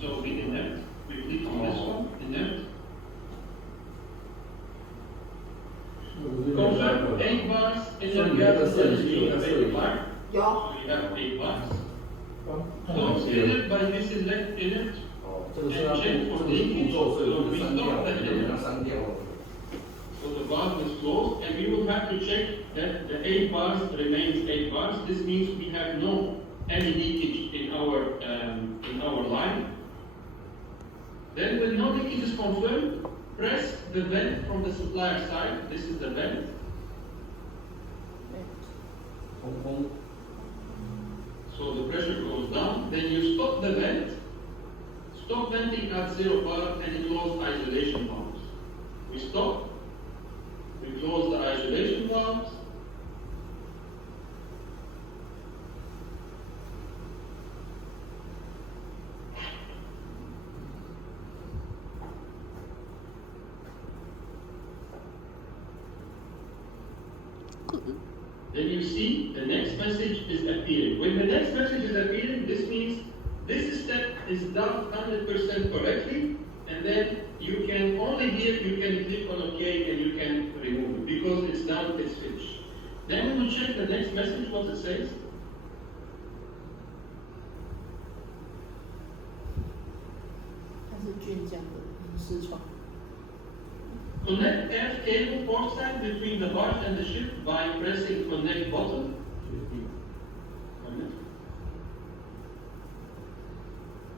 So we inert, we click on this one, inert. Confirm 8 bars inert gas energy available. So we have 8 bars. Close inert by this is left inert. And check for leakage. So we stop the inert. So the valve is closed, and we will have to check that the 8 bars remains 8 bars. This means we have no any leakage in our line. Then when no leakage is confirmed, press the vent from the supplier side. This is the vent. So the pressure goes down. Then you stop the vent. Stop venting at 0 bar and close isolation valves. We stop. We close the isolation valves. Then you see the next message is appearing. When the next message is appearing, this means this step is done 100% correctly, and then you can only here you can click on OK and you can remove it because it's done, it's finished. Then we will check the next message, what it says. Connect air cable port side between the barge and the ship by pressing connect button.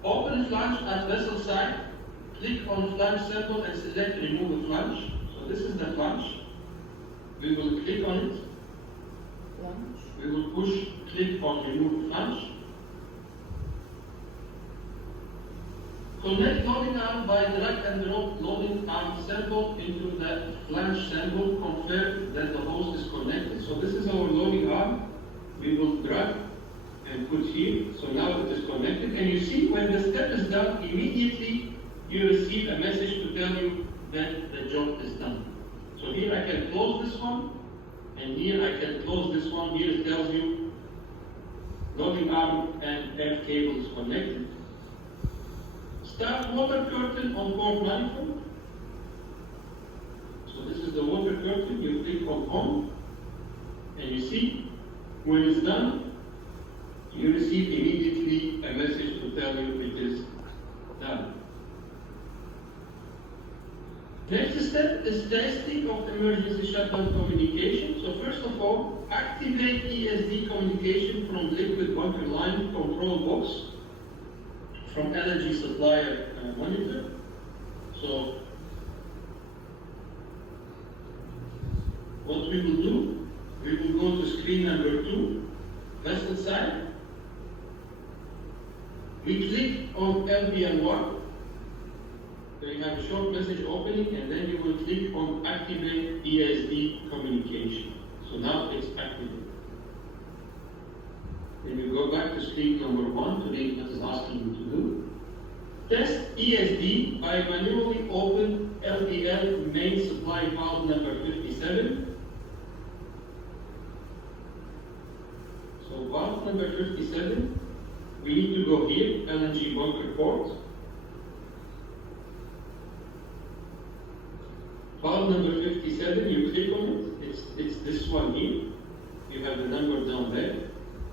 Open flange at vessel side. Click on flange symbol and select remove flange. So this is the flange. We will click on it. We will push, click on remove flange. Connect loading arm by drag and drop loading arm symbol into the flange symbol. Confirm that the hose is connected. So this is our loading arm. We will drag and put here. So now it is connected. And you see when the step is done, immediately you receive a message to tell you that the job is done. So here I can close this one, and here I can close this one. Here it tells you loading arm and air cable is connected. Start water curtain on port manifold. So this is the water curtain. You click on, and you see when it's done, you receive immediately a message to tell you it is done. Next step is testing of emergency shutdown communication. So first of all, activate ESD communication from liquid bunker line control box from LNG supplier monitor. So what we will do, we will go to screen number 2, vessel side. We click on LBL1. So you have a short message opening, and then you will click on activate ESD communication. So now it's activated. Then you go back to screen number 1 to read what it's asking you to do. Test ESD by manually open LBL main supply valve number 57. So valve number 57, we need to go here, LNG bunker port. Valve number 57, you click on it, it's this one here. You have the number down there.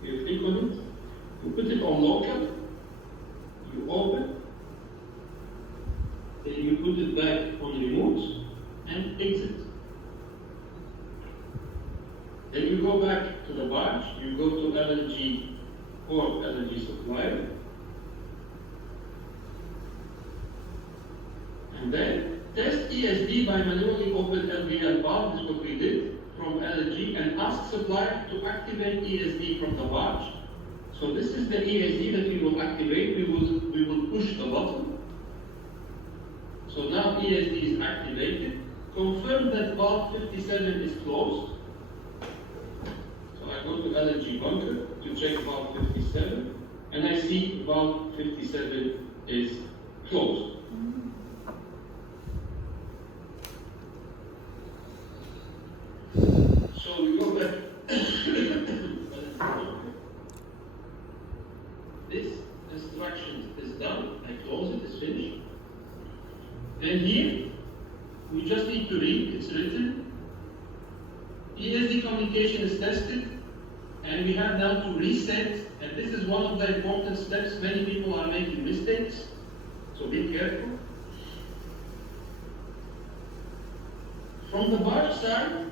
You click on it, you put it on local, you open, then you put it back on remote and exit. Then you go back to the barge, you go to LNG or LNG supplier, and then test ESD by manually open LBL valve. This is what we did from LNG, and ask supplier to activate ESD from the barge. So this is the ESD that we will activate. We will push the button. So now ESD is activated. Confirm that valve 57 is closed. So I go to LNG bunker to check valve 57, and I see valve 57 is closed. So we go back. This instruction is done. I close is finished. Then here, we just need to read, it's written. ESD communication is tested, and we have now to reset, and this is one of the important steps. Many people are making mistakes, so be careful. From the bar side,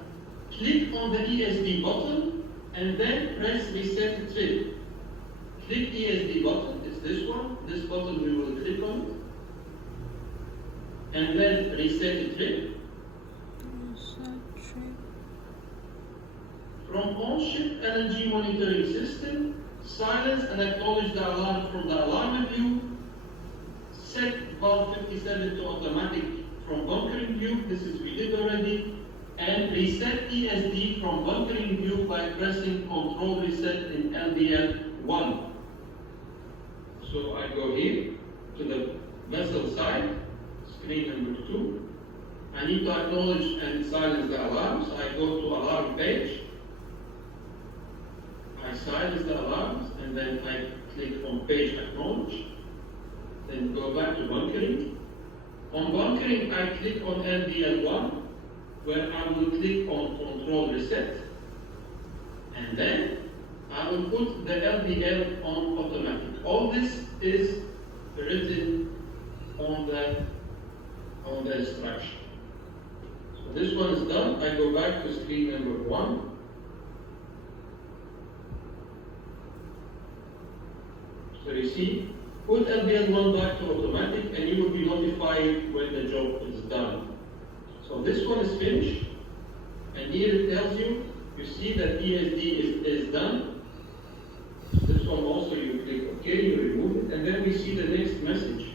click on the ESD button, and then press reset trip. Click ESD button, it's this one. This button we will click on it. And then reset trip. From on-ship LNG monitoring system, silence and acknowledge the alarm from the alarm view. Set valve 57 to automatic from bunkering view. This is we did already. And reset ESD from bunkering view by pressing Control Reset in LBL 1. So I go here to the vessel side, screen number 2. I need to acknowledge and silence the alarm, so I go to alarm page. I silence the alarms, and then I click on page acknowledge. Then go back to bunkering. On bunkering, I click on LBL1, where I will click on Control Reset. And then I will put the LBL on automatic. All this is written on the instruction. So this one is done. I go back to screen number 1. So you see, put LBL1 back to automatic, and you will be notified when the job is done. So this one is finished, and here it tells you, you see that ESD is done. This one also you click OK, you remove it, and then we see the next message.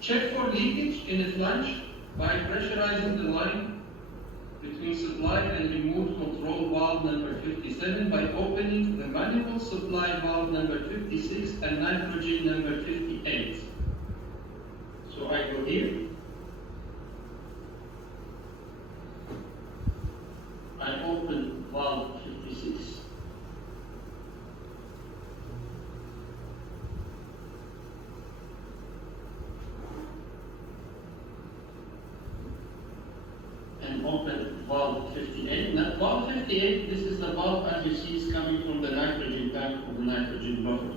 Check for leakage in a flange by pressurizing the line between supply and remote control valve number 57 by opening the manual supply valve number 56 and nitrogen number 58. So I go here. I open valve 56. And open valve 58. Now, valve 58, this is the valve, as you see, is coming from the nitrogen tank of the nitrogen buffer.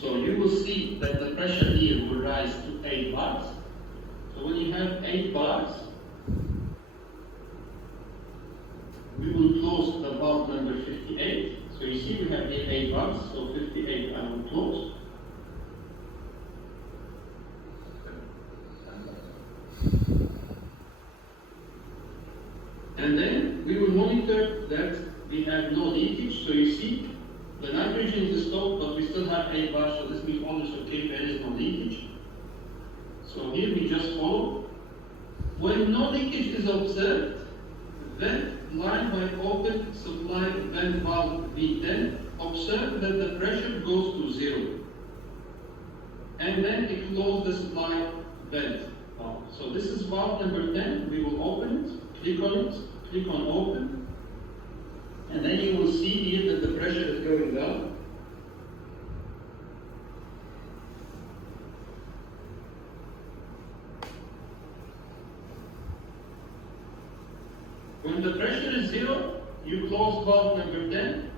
So you will see that the pressure here will rise to 8 bars. So when you have 8 bars, we will close the valve number 58. So you see we have here 8 bars, so 58 I will close. And then we will monitor that we have no leakage. So you see the nitrogen is stopped, but we still have 8 bars, so this means all is okay, there is no leakage. So here we just follow. When no leakage is observed, then line by open supply vent valve V10, observe that the pressure goes to 0. And then it closes the supply vent valve. So this is valve number 10. We will open it, click on it, click on open. And then you will see here that the pressure is going down. When the pressure is 0, you close valve number 10,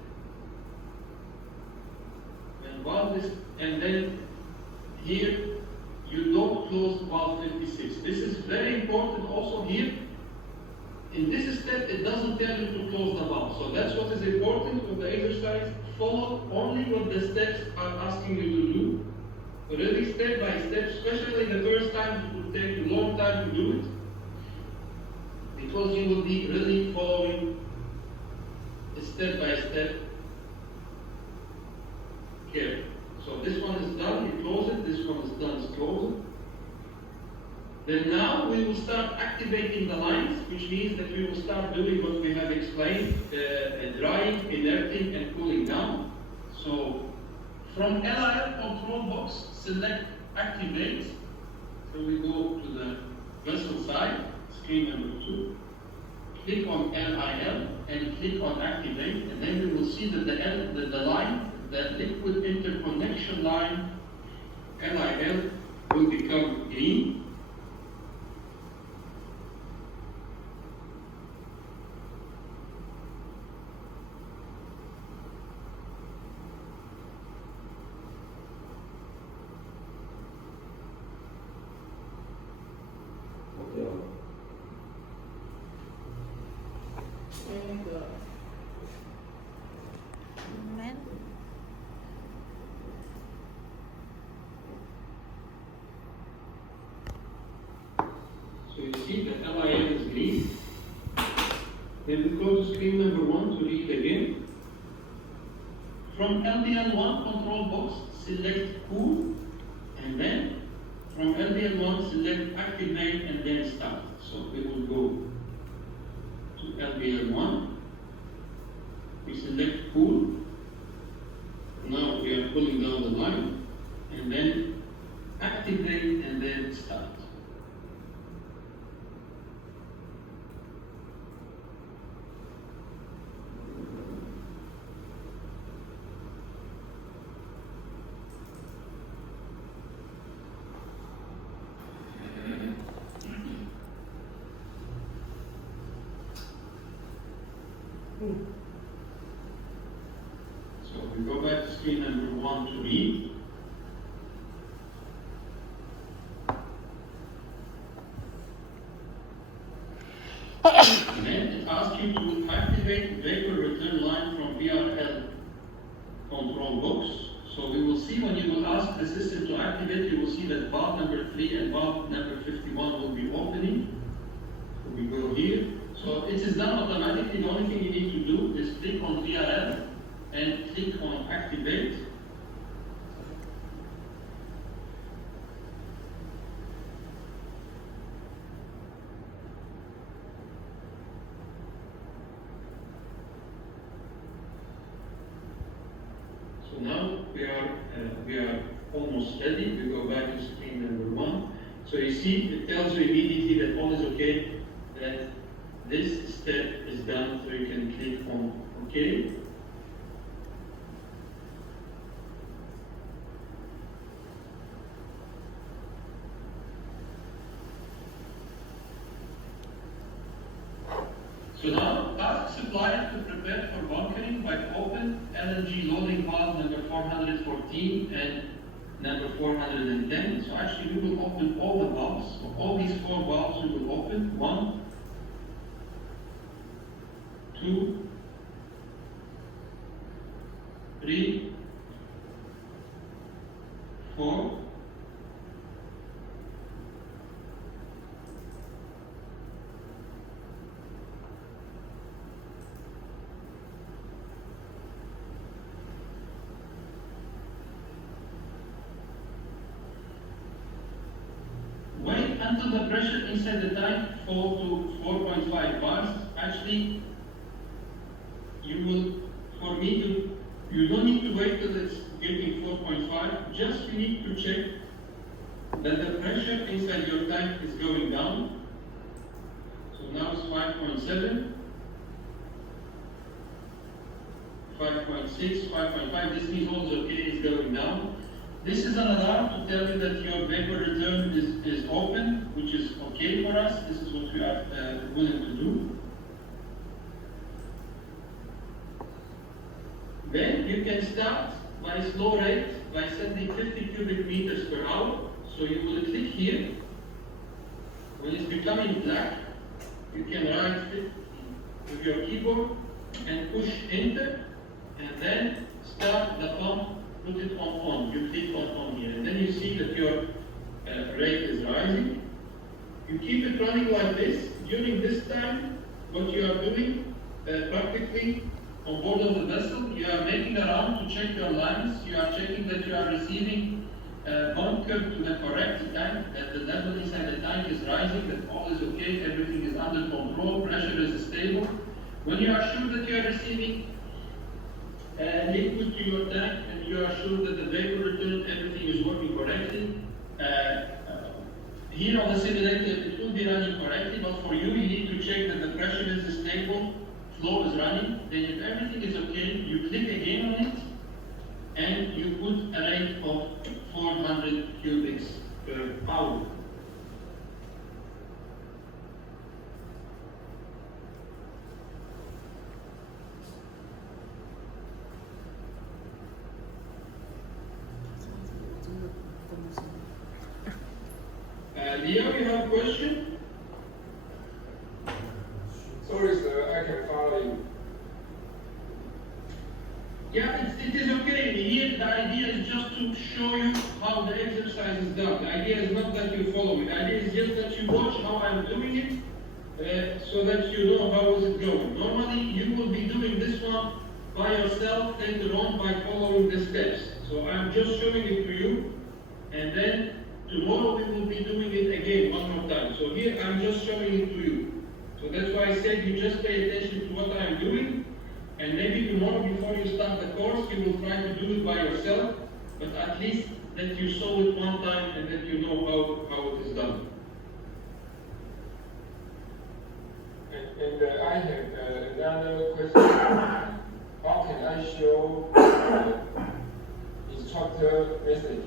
and then here you don't close valve 56. This is very important also here. In this step, it doesn't tell you to close the valve. So that's what is important with the exercise. Follow only what the steps are asking you to do. Really step by step, especially the first time, it will take a long time to do it, because you will be really following step by step care. So this one is done, you close it, this one is done, it's closed. Then now we will start activating the lines, which means that we will start doing what we have explained, drying, inerting, and cooling down. So from LIL control box, select activate. So we go to the vessel side, screen number 2. Click on LIL and click on activate, and then we will see that the line, the liquid interconnection line LIL will become green. So you see that LIL is green. Then we go to screen number 1 to read again. From LDL1 control box, select cool, and then from LDL1 select activate and then start. So we will go to LDL1. We select cool. Now we are pulling down the line, and then activate and then start. So we go back to screen number 1 to read. And then it asks you to activate vapor return line from VRL control box. So we will see when you will ask the system to activate, you will see that valve number 3 and valve number 51 will be opening. So we go here. So it is done automatically. The only thing you need to do is click on VRL and click on activate. So now we are almost ready. We go back to screen number 1. So you see it tells you immediately that all is okay, that this step is done, so you can click on OK. So now ask supplier to prepare for bunkering by open LNG loading valve number 414 and number 410. So actually we will open all the valves. So all these 4 valves we will open. 1, 2, 3, 4, 'Wait until the pressure inside the tank falls to 4.5 bars. Actually, you don't need to wait till it's getting 4.5. Just you need to check that the pressure inside your tank is going down. So now it's 5.7, 5.6, 5.5. This means all is okay, it's going down. This is an alarm to tell you that your vapor return is open, which is okay for us. This is what we are willing to do. Then you can start by slow rate by sending 50 cubic meters per hour. So you will click here. When it's becoming black, you can write 50 with your keyboard and push enter, and then start the pump. Put it on. You click on here, and then you see that your rate is rising. You keep it running like this. During this time, what you are doing practically on board of the vessel, you are making a round to check your lines. You are checking that you are receiving bunker to the correct tank, that the level inside the tank is rising, that all is okay, everything is under control, pressure is stable. When you are sure that you are receiving liquid to your tank and you are sure that the vapor return, everything is working correctly, here on the simulator it will be running correctly, but for you, you need to check that the pressure is stable, flow is running. Then if everything is okay, you click again on it and you put a rate rate of 400 cubics per hour. Leo, you have a question? Sorry, sir, I can follow you. Yeah, it is okay. Here, the idea is just to show you how the exercise is done. The idea is not that you follow it. The idea is just that you watch how I'm doing it, so that you know how is it going. Normally, you will be doing this one by yourself later on by following the steps. So I'm just showing it to you, and then tomorrow we will be doing it again one more time. So here I'm just showing it to you. So that's why I said you just pay attention to what I'm doing, and maybe tomorrow before you start the course you will try to do it by yourself, but at least that you saw it one time and that you know how it is done. And I have another question. How can I show instructor message?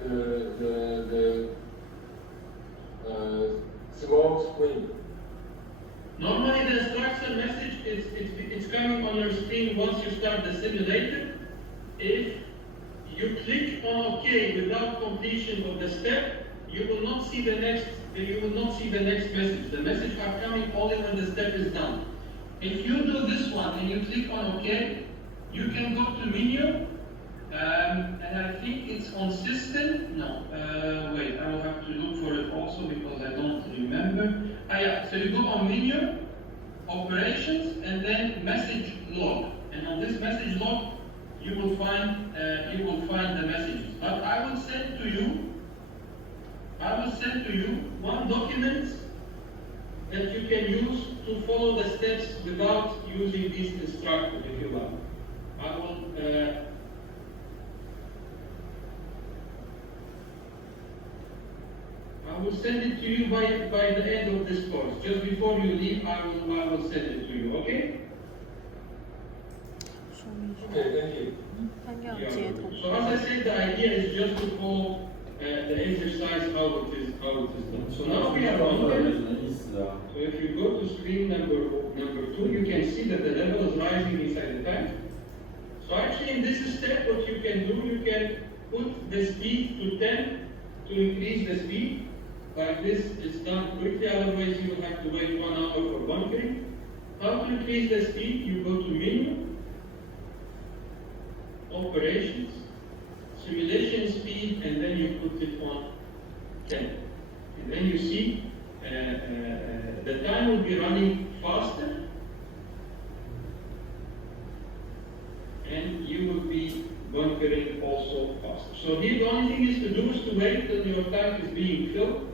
The small screen. Normally the instruction message it's coming on your screen once you start the simulator. If you click on OK without completion of the step, you will not see the next message. The message are coming only when the step is done. If you do this one and you click on OK, you can go to menu, and I think it's on system. No, wait, I will have to look for it also because I don't remember. Yeah, so you go on menu, operations, and then message log. And on this message log, you will find the messages. But I will send to you one document that you can use to follow the steps without using this instructor, if you like. I will send it to you by the end of this course. Just before you leave, I will send it to you, okay? Okay, thank you. Yeah. So as I said, the idea is just to follow the exercise how it is done. So now we are on there. So if you go to screen number 2, you can see that the level is rising inside the tank. So actually in this step, what you can do, you can put the speed to 10 to increase the speed. Like this, it's done quickly, otherwise you will have to wait 1 hour for bunkering. How to increase the speed? You go to menu, operations, simulation speed, and then you put it on 10. And then you see the time will be running faster, and you will be bunkering also faster. So here the only thing is to do is to wait till your tank is being filled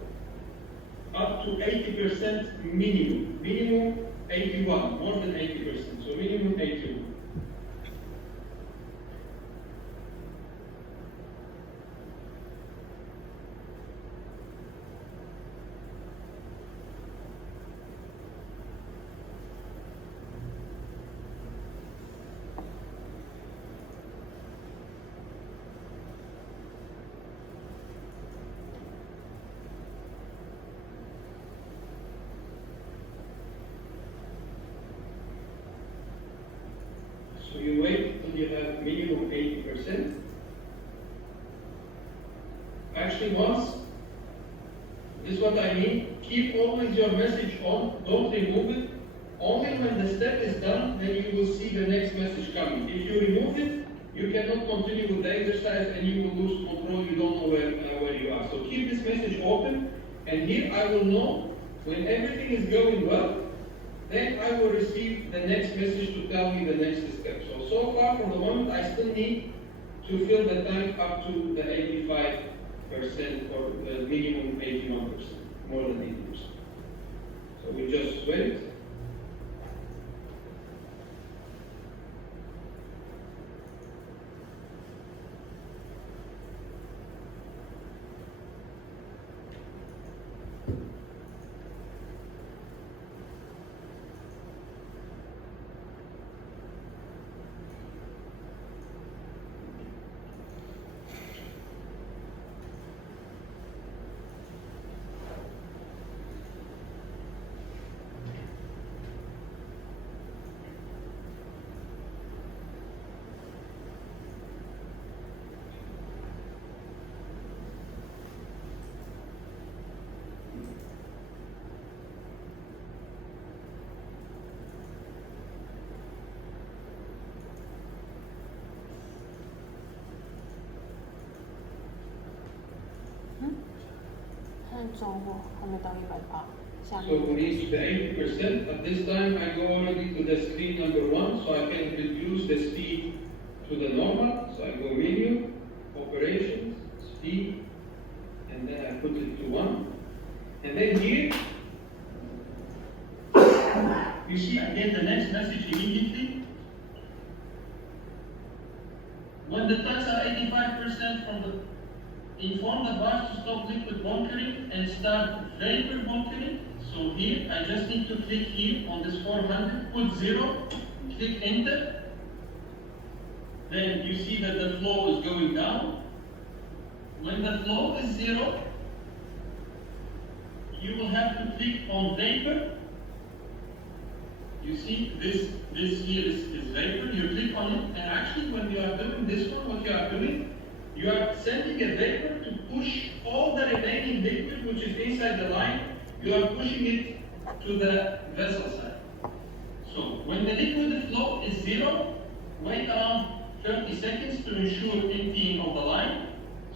up to 80% minimum. Minimum 81, more than 80%. So minimum 81. So you wait till you have minimum 80%. Actually, this is what I mean, keep always your message on, don't remove it. Only when the step is done, then you will see the next message coming. If you remove it, you cannot continue with the exercise and you will lose control, you don't know where you are. So keep this message open, and here I will know when everything is going well, then I will receive the next message to tell me the next step. So far for the moment, I still need to fill the tank up to the 85% or the minimum 81%, more than 80%. So we just wait. 按重或还没到100%，下 So 面 we reach the 80%. At this time, I go already to the screen number 1, so I can reduce the speed to the normal. So I go menu, operations, speed, and then I put it to 1. And then here, you see again the next message immediately. When the tanks are 85% from the inform the bars to stop liquid bunkering and start vapor bunkering. So here, I just need to click here on this 400, put 0, click enter. Then you see that the flow is going down. When the flow is 0, you will have to click on vapor. You see this here is vapor. You click on it, and actually when you are doing this one, what you are doing, you are sending a vapor to push all the remaining liquid which is inside the line, you are pushing it to the vessel side. So when the liquid flow is 0, wait around 30 seconds to ensure emptying of the line.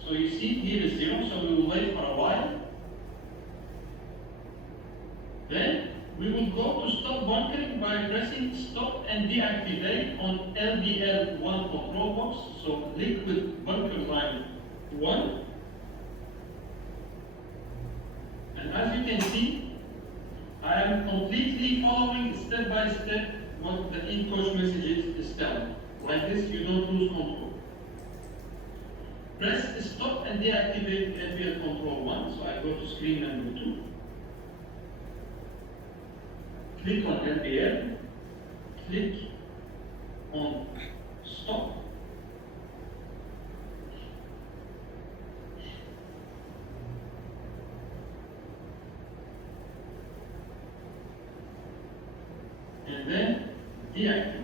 So you see here is 0, so we will wait for a while. Then we will go to stop bunkering by pressing stop and deactivate on LBL1 control box. So liquid bunker line 1. And as you can see, I am completely following step by step what the in-coach messages is telling. Like this, you don't lose control. Press stop and deactivate LBL control 1. So I go to screen number 2. Click on LBL, click on stop. And then deactivate.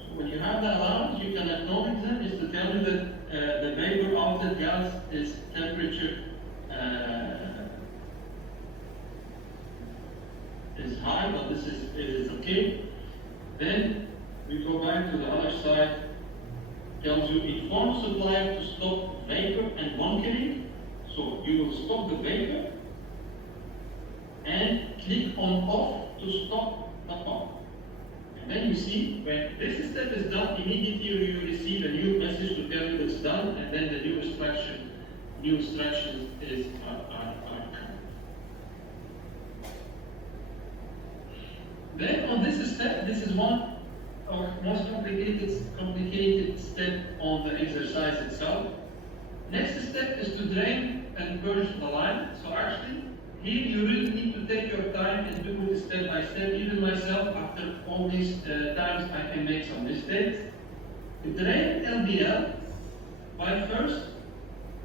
So when you have the alarms, you can acknowledge them, is to tell you that the vapor outer gas is temperature is high, but this is okay. Then we go back to the other side. Tells you inform supplier to stop vapor and bunkering. So you will stop the vapor and click on off to stop the pump. And then you see when this step is done, immediately you receive a new message to tell you it's done, and then the new instructions is coming. Then on this step, this is one of most complicated step on the exercise itself. Next step is to drain and purge the line. So actually, here you really need to take your time and do it step by step. Even myself, after all these times, I can make some mistakes. Drain LBL by first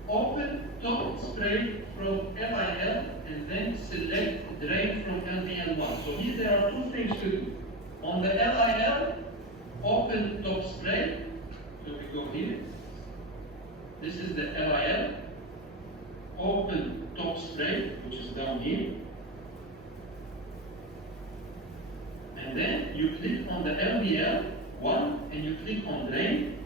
open top spray from LIL and then select drain from LBL1. So here there are two things to do. On the LIL, open top spray. So we go here. This is the LIL. Open top spray, which is down here. And then you click on the LBL1 and you click on drain.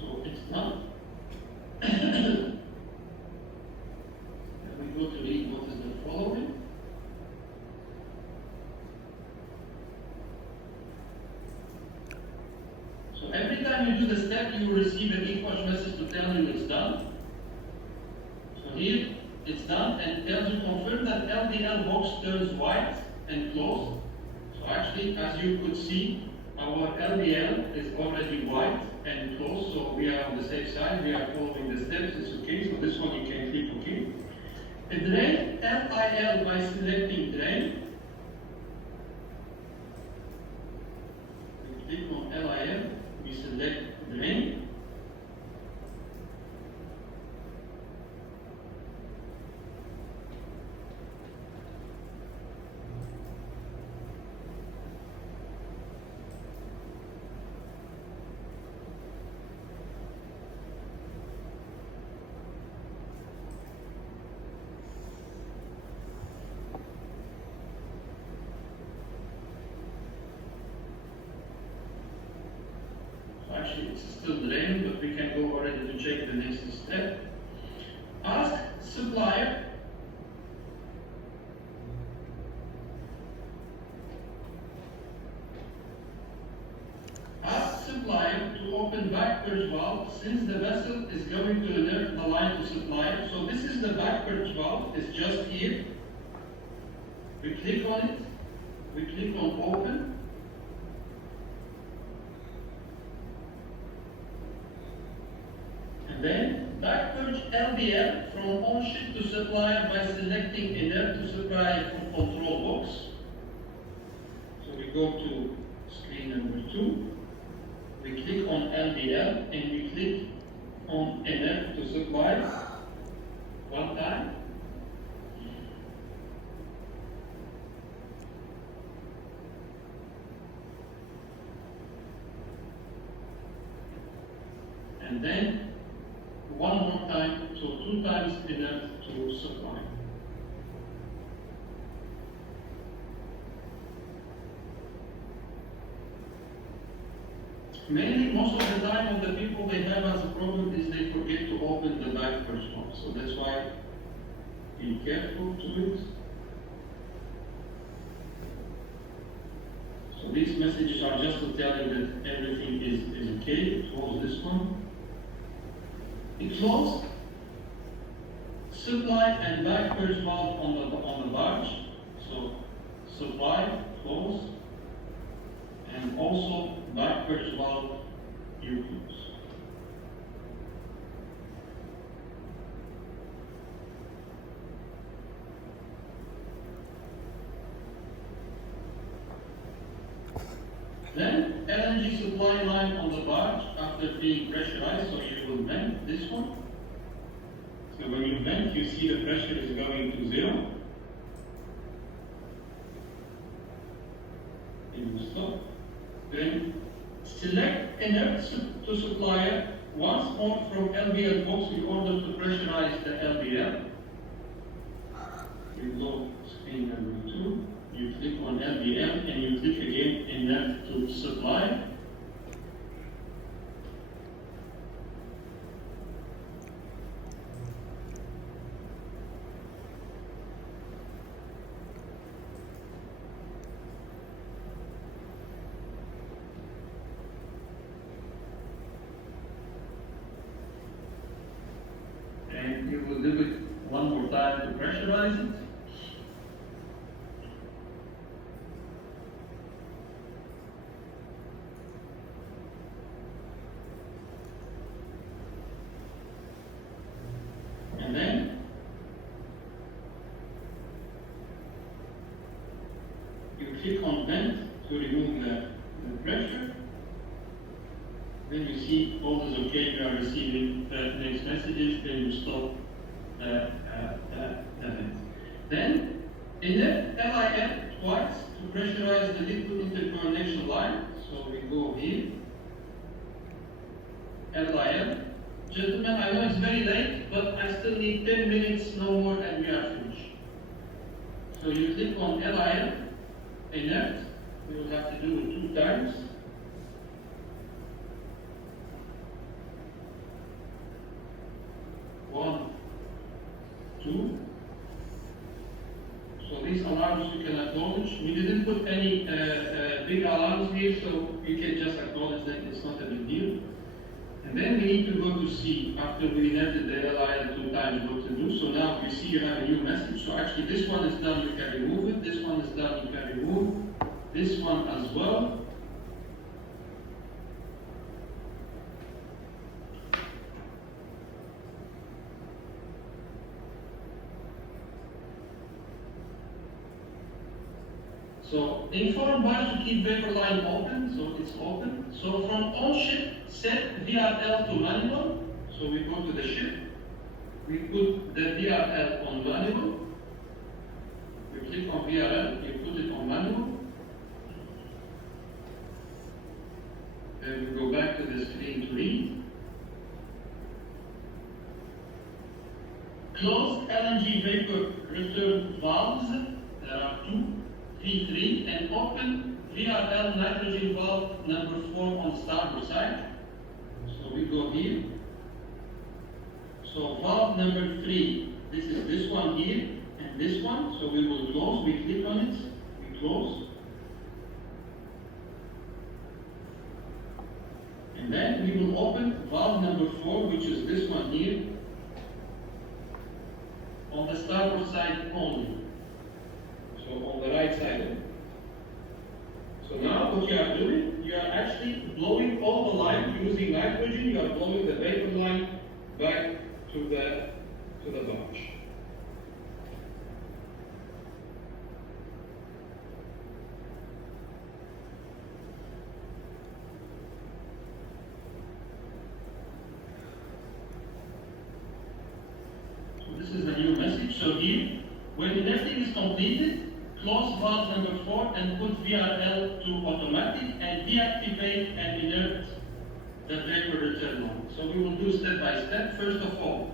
So it's done. Then we go to read what is the following. So every time you do the step, you will receive an e-push message to tell you it's done. So here it's done and it tells you confirm that LDL box turns white and closed. So actually, as you could see, our LDL is already white and closed, so we are on the safe side. We are following the steps. It's okay. So this one you can click OK. A drain LIL by selecting drain. We click on LIL. We select drain. actually it's still draining, but we can go already to check the next step. Ask supplier to open back purge valve since the vessel is going to alert the line to supplier. So this is the back purge valve, it's just here. We click on it, we click on open. And then back purge LBL from on ship to supplier by selecting alert to supplier from control box. So we go to screen number 2. We click on LBL and we click on alert to supplier one time. And then one more time, so 2 times alert to supply. Mainly, most of the time, of the people they have as a problem is they forget to open the back purge valve. So that's why be careful to it. So these messages are just to tell you that everything is okay. Close this one. It closed. Supply and back purge valve on the barge. So supply close, and also back purge valve you close. Then LNG supply line on the barge after being pressurized, so you will vent this one. So when you vent, you see the pressure is going to 0. It will stop. Then select alert to supplier once more from LBL box in order to pressurize the LBL. You go screen number 2. You click on LBL and you click again alert to supply. And you will do it one more time to pressurize it. And then you click on vent to remove the pressure. Then you see all is okay, you are receiving next messages, then you stop the vent. Then alert LIL twice to pressurize the liquid interconnection line. So we go here, LIL. Gentlemen, I know it's very late, but I still need 10 minutes, no more, and we are finished. So you click on LIL, alert. We will have to do it 2 times. One, 2. So these alarms you can acknowledge. We didn't put any big alarms here, so you can just acknowledge that it's not a big deal. And then we need to go to C after we entered the LIL 2 times what to do. So now you see you have a new message. So actually this one is done, you can remove it. This one is done, you can remove. This one as well. So inform barge to keep vapor line open, so it's open. So from on ship, set VRL to manual. So we go to the ship, we put the VRL on manual. You click on VRL, you put it on manual. Then we go back to the screen to read. Closed LNG vapor return valves, there are 2. V3, and open VRL nitrogen valve number 4 on starboard side. So we go here. So valve number 3, this is this one here and this one. So we will close, we click on it, we close. And then we will open valve number 4, which is this one here, on the starboard side only. So on the right side. So now what you are doing, you are actually blowing all the line using nitrogen. You are blowing the vapor line back to the barge. So this is the new message. So here, when everything is completed, close valve number 4 and put VRL to automatic and deactivate and inert the vapor return line. So we will do step by step. First of all,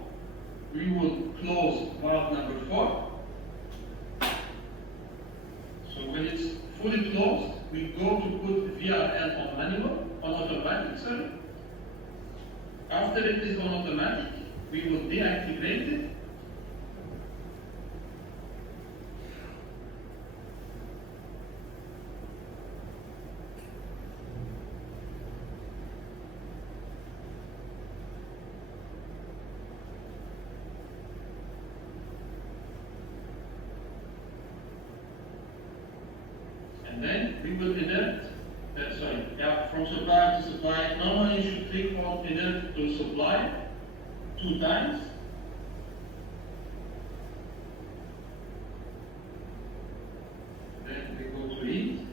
we will close valve number 4. So when it's fully closed, we go to put VRL on manual, on automatic, sorry. After it is on automatic, we will deactivate it. And then we will inert, from supply to supply. Normally you should click on inert to supply 2 times. Then we go to read.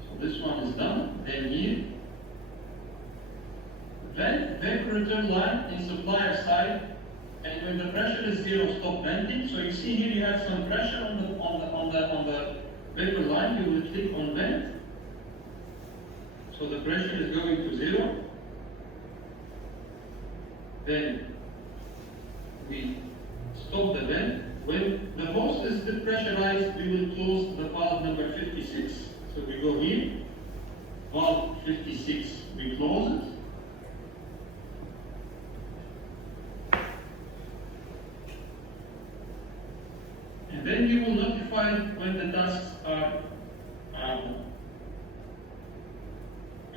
So this one is done. Then here, vapor return line in supplier side. And when the pressure is 0, stop venting. So you see here you have some pressure on the vapor line. You will click on vent. So the pressure is going to 0. Then we stop the vent. When the hose is depressurized, we will close the valve number 56. So we go here, valve 56, we close it. And then you will notify when the tasks are done.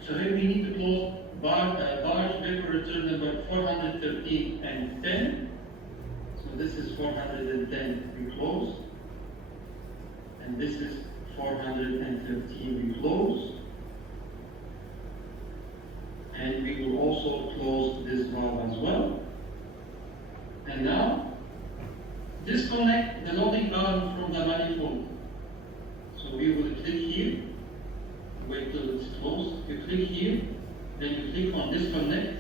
So then we need to close barge vapor return number 413 and 10. So this is 410, we close. And this is 413, we close. And we will also close this valve as well. And now, disconnect the loading valve from the manifold. So we will click here, wait till it's closed. You click here, then you click on disconnect,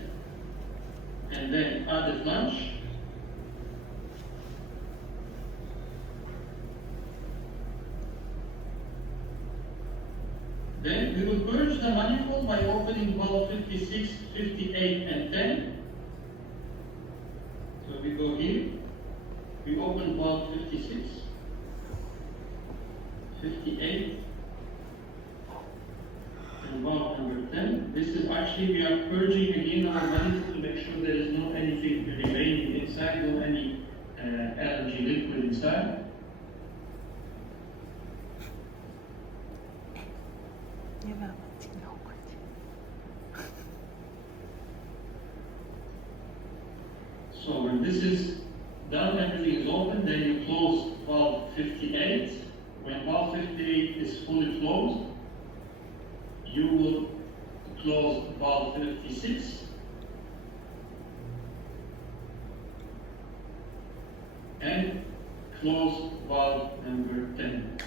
and then add a flange. Then we will purge the manifold by opening valve 56, 58, and 10. So we go here. We open valve 56, 58, and valve number 10. This is actually, we are purging again our manifold to make sure there is no anything remaining inside, no any LNG liquid inside. So when this is done, everything is open, then you close valve 58. When valve 58 is fully closed, you will close valve 56. And close valve number 10.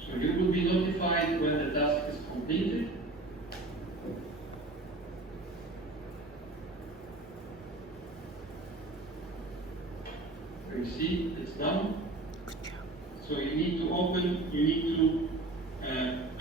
So you will be notified when the task is completed. You see, it's done. So you need to open, you need to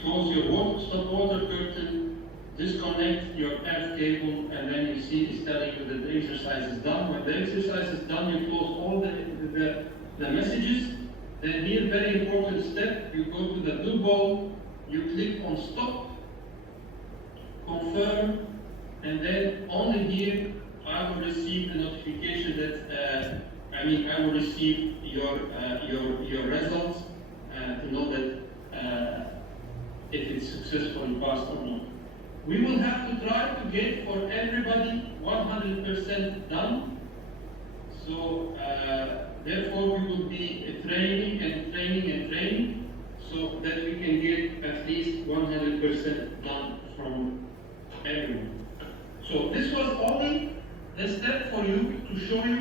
close your stop water curtain disconnect your earth cable, and then you see it's telling you that the exercise is done. When the exercise is done, you close all the messages. Then here, very important step, you go to the blue ball, you click on stop, confirm, and then only here I will receive the notification that I will receive your results to know that if it's successfully passed or not. We will have to try to get for everybody 100% done. So therefore we will be training and training and training so that we can get at least 100% done from everyone. So this was only the step for you to show you